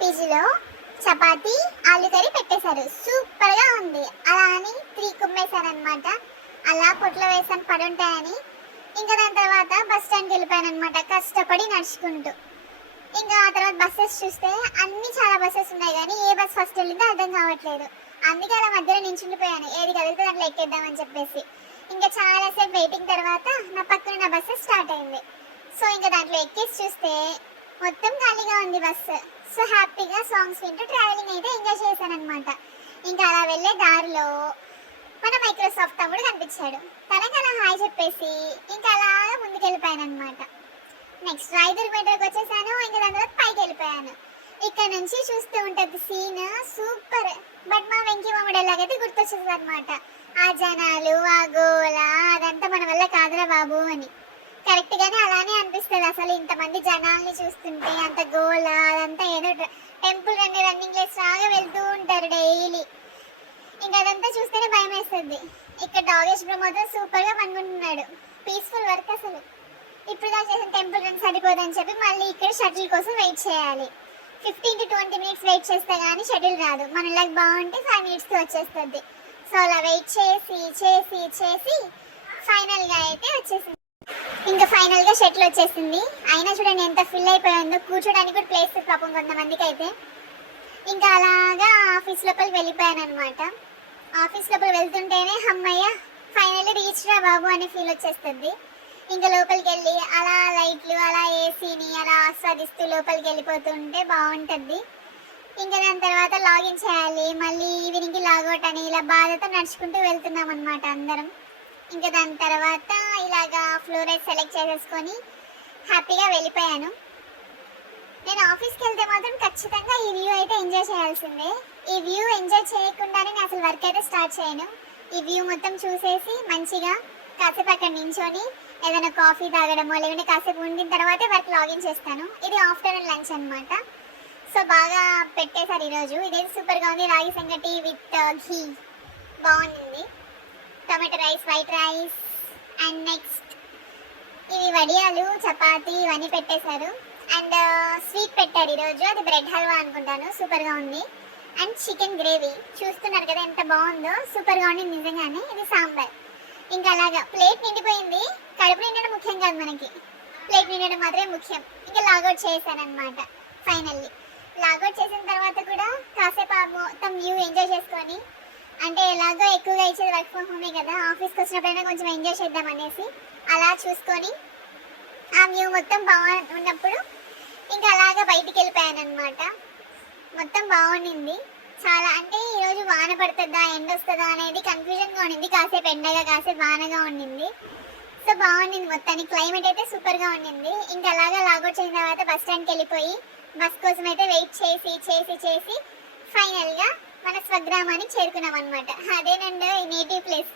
పీజీలో చపాతి ఆలు కర్రీ పెట్టేశారు. సూపర్గా ఉంది. అలా అని 3 కుమ్మేశారనమాట. అలా పొట్లో వేసాను పడుంటాయని. ఇంకా దాని తర్వాత బస్ స్టాండ్కి వెళ్ళిపోయాను అనమాట, కష్టపడి నడుచుకుంటూ. ఇంకా ఆ తర్వాత బస్సెస్ చూస్తే అన్ని చాలా బస్సెస్ ఉన్నాయి కానీ ఏ బస్ ఫస్ట్ వెళ్ళిందో అర్థం కావట్లేదు. అందుకే అలా మధ్యలో నించుండిపోయాను, ఏది కలిగితే దాంట్లో ఎక్కేద్దామని చెప్పేసి. ఇంకా చాలాసేపు వెయిటింగ్ తర్వాత నా పక్కన నా బస్సు స్టార్ట్ అయింది. సో ఇంకా దాంట్లో ఎక్కేసి చూస్తే మొత్తం ఖాళీగా ఉంది బస్సు. సో హ్యాపీగా సాంగ్స్ వింటూ ట్రావెలింగ్ అయితే ఎంజాయ్ చేశాను అనమాట. ఇంకా అలా వెళ్ళే దారిలో మన మైక్రోసాఫ్ట్ తమ్ముడు కనిపించాడు. తనకు అలా హాయ్ చెప్పేసి ఇంకా అలాగా ముందుకెళ్ళిపోయాను అనమాట. నెక్స్ట్ రాయదుర్గ్ మెట్రోకి వచ్చేసాను. ఇంకా దాని తర్వాత పైకి వెళ్ళిపోయాను. ఇక్కడ నుంచి చూస్తూ ఉంటుంది సీన్ సూపర్. బట్ మా వెంకీ మామిడి ఎలాగైతే గుర్తొచ్చేది అనమాట. ఆ జనాలు, ఆ గోల, అదంతా మన వల్ల కాదురా బాబు అని. కరెక్ట్గానే అలానే అనిపిస్తుంది. అసలు ఇంతమంది జనాల్ని చూస్తుంటే అంత గోల, అదంతా ఏదో టెంపుల్ రన్నింగ్ ప్లేస్ లాగా వెళ్తూ ఉంటారు డైలీ. ఇంకా అదంతా చూస్తేనే భయం వేస్తుంది. ఇక్కడ డాగేష్ బ్రో మాత్రం సూపర్గా పనుకుంటున్నాడు. పీస్ఫుల్ వర్క్ అసలు. ఇప్పుడు దాకా చేసిన టెంపుల్ రన్ సరిపోదని చెప్పి మళ్ళీ ఇక్కడ షటిల్ కోసం వెయిట్ చేయాలి. 15 to 20 minutes వెయిట్ చేస్తే కానీ షటిల్ రాదు. మన లక్ బాగుంటే 5 minutesకి వచ్చేస్తుంది. సో అలా వెయిట్ చేసి చేసి చేసి ఫైనల్గా అయితే వచ్చేసింది. ఇంకా ఫైనల్గా షటిల్ వచ్చేసింది. అయినా చూడండి ఎంత ఫిల్ అయిపోయిందో, కూర్చోడానికి కూడా ప్లేస్ పాపం కొంతమందికి అయితే. ఇంకా అలాగా ఆఫీస్ లోపలికి వెళ్ళిపోయాను అనమాట. ఆఫీస్ లోపల వెళ్తుంటేనే అమ్మయ్య ఫైనల్లీ రీచ్ రా బాబు అనే ఫీల్ వచ్చేస్తుంది. ఇంకా లోపలికి వెళ్ళి అలా లైట్లు, అలా ఏసీని అలా ఆస్వాదిస్తూ లోపలికి వెళ్ళిపోతుంటే బాగుంటుంది. ఇంకా దాని తర్వాత లాగిన్ చేయాలి, మళ్ళీ ఈవినింగ్కి లాగౌట్ అని ఇలా బాధతో నడుచుకుంటూ వెళ్తున్నాం అనమాట అందరం. ఇంకా దాని తర్వాత ఇలాగా ఫ్లోర్ అయితే సెలెక్ట్ చేసేసుకొని హ్యాపీగా వెళ్ళిపోయాను. నేను ఆఫీస్కి వెళ్తే మాత్రం ఖచ్చితంగా ఈ వ్యూ అయితే ఎంజాయ్ చేయాల్సిందే. ఈ వ్యూ ఎంజాయ్ చేయకుండానే నేను అసలు వర్క్ అయితే స్టార్ట్ చేయను. ఈ వ్యూ మొత్తం చూసేసి మంచిగా కాసేపు అక్కడ నించొని ఏదైనా కాఫీ తాగడమో లేకుంటే కాసేపు ఉండిన తర్వాతే వర్క్ లాగిన్ చేస్తాను. ఇది ఆఫ్టర్నూన్ లంచ్ అనమాట. సో బాగా పెట్టేశారు ఈరోజు. ఇదైతే సూపర్గా ఉంది. రాగి సంగటి విత్ ఘీ బాగుంది. Tomato rice, white rice and next ఇవి వడియాలు, చపాతి ఇవన్నీ పెట్టేశారు. అండ్ స్వీట్ పెట్టారు ఈరోజు, అది బ్రెడ్ హల్వా అనుకుంటాను. సూపర్గా ఉంది. అండ్ చికెన్ గ్రేవీ చూస్తున్నారు కదా ఎంత బాగుందో, సూపర్గా ఉంది నిజంగానే. ఇది సాంబార్. ఇంకా అలాగా ప్లేట్ నిండిపోయింది. కడుపు నిండడం ముఖ్యం కాదు మనకి, ప్లేట్ నిండడం మాత్రమే ముఖ్యం. ఇంకా లాగౌట్ చేశానమాట. ఫైనల్లీ లాగౌట్ చేసిన తర్వాత కూడా కాసేపు మొత్తం వ్యూ ఎంజాయ్ చేసుకొని, అంటే ఎలాగో ఎక్కువగా ఇచ్చేది వర్క్ ఫ్రమ్ హోమే కదా, ఆఫీస్కి వచ్చినప్పుడైనా కొంచెం ఎంజాయ్ చేద్దాం అనేసి అలా చూసుకొని ఆ వ్యూ మొత్తం బాగున్నప్పుడు ఇంకా అలాగా బయటికి వెళ్ళిపోయాను అనమాట. మొత్తం బాగుండింది చాలా. అంటే ఈరోజు వాన పడుతుందా ఎండ వస్తుందా అనేది కన్ఫ్యూజన్గా ఉండింది. కాసేపు ఎండగా కాసేపు వానగా ఉండింది. సో బాగుండింది మొత్తానికి. క్లైమేట్ అయితే సూపర్గా ఉండింది. ఇంకా అలాగా లాగౌట్ చేసిన తర్వాత బస్ స్టాండ్కి వెళ్ళిపోయి బస్ కోసం అయితే వెయిట్ చేసి చేసి చేసి ఫైనల్గా మన స్వగ్రామానికి చేరుకున్నాం అనమాట. అదేనండి నేటివ్ ప్లేస్.